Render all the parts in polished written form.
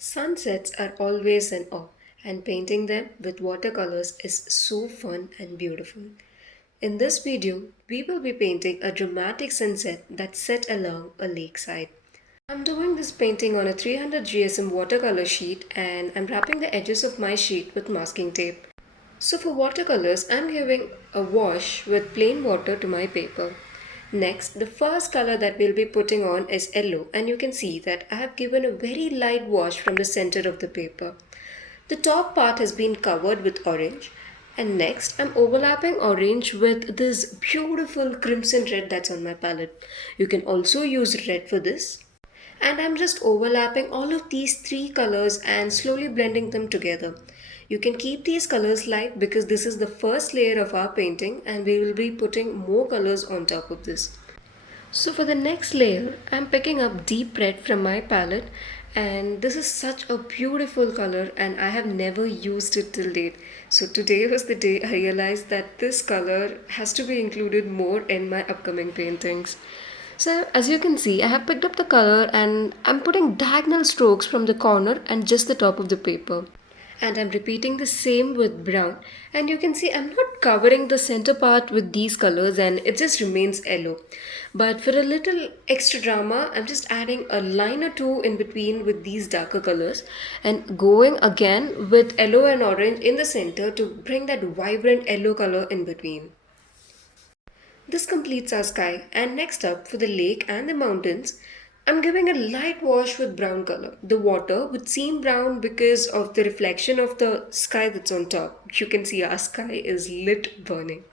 Sunsets are always an awe, and painting them with watercolors is so fun and beautiful. In this video, we will be painting a dramatic sunset that's set along a lakeside. I'm doing this painting on a 300 GSM watercolor sheet and I'm wrapping the edges of my sheet with masking tape. So for watercolors, I'm giving a wash with plain water to my paper. Next, the first color that we'll be putting on is yellow, and you can see that I have given a very light wash from the center of the paper. The top part has been covered with orange, and next I'm overlapping orange with this beautiful crimson red that's on my palette. You can also use red for this. And I'm just overlapping all of these three colors and slowly blending them together. You can keep these colors light because this is the first layer of our painting and we will be putting more colors on top of this. So for the next layer, I'm picking up deep red from my palette, and this is such a beautiful color and I have never used it till date. So today was the day I realized that this color has to be included more in my upcoming paintings. So as you can see, I have picked up the color and I'm putting diagonal strokes from the corner and just the top of the paper. And I'm repeating the same with brown, and you can see I'm not covering the center part with these colors and it just remains yellow. But for a little extra drama, I'm just adding a line or two in between with these darker colors and going again with yellow and orange in the center to bring that vibrant yellow color in between. This completes our sky, and next up for the lake and the mountains, I'm giving a light wash with brown color. The water would seem brown because of the reflection of the sky that's on top. You can see our sky is lit burning.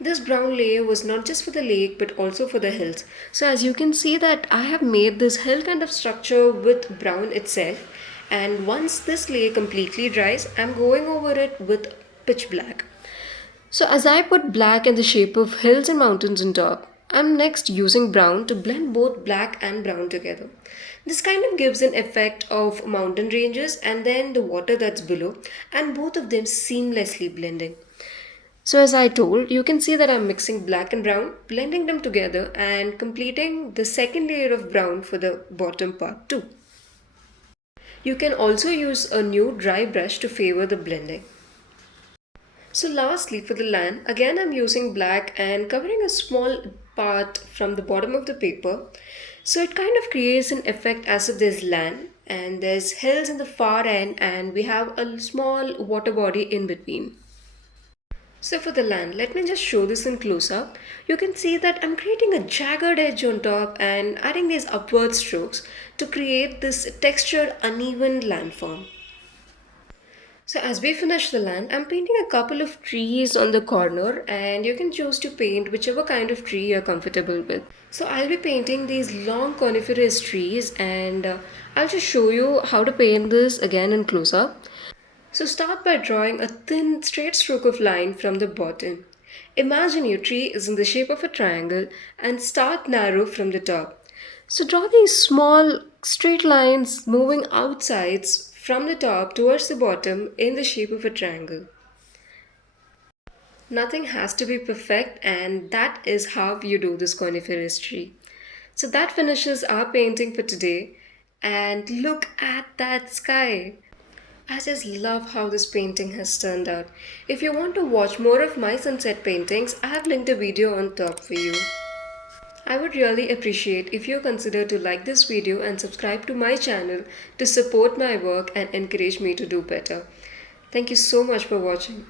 This brown layer was not just for the lake but also for the hills. So as you can see that I have made this hill kind of structure with brown itself, and once this layer completely dries, I'm going over it with pitch black. So as I put black in the shape of hills and mountains on top, I'm next using brown to blend both black and brown together. This kind of gives an effect of mountain ranges and then the water that's below, and both of them seamlessly blending. So as I told, you can see that I'm mixing black and brown, blending them together and completing the second layer of brown for the bottom part too. You can also use a new dry brush to favor the blending. So lastly for the land, again I'm using black and covering a small part from the bottom of the paper. So it kind of creates an effect as if there's land and there's hills in the far end and we have a small water body in between. So for the land, let me just show this in close up. You can see that I'm creating a jagged edge on top and adding these upward strokes to create this textured uneven landform. So as we finish the land, I'm painting a couple of trees on the corner and you can choose to paint whichever kind of tree you're comfortable with. So I'll be painting these long coniferous trees and I'll just show you how to paint this again in close up. So start by drawing a thin straight stroke of line from the bottom. Imagine your tree is in the shape of a triangle and start narrow from the top. So draw these small straight lines moving outsides from the top towards the bottom in the shape of a triangle. Nothing has to be perfect, and that is how you do this coniferous tree. So that finishes our painting for today. And look at that sky. I just love how this painting has turned out. If you want to watch more of my sunset paintings, I have linked a video on top for you. I would really appreciate if you consider to like this video and subscribe to my channel to support my work and encourage me to do better. Thank you so much for watching.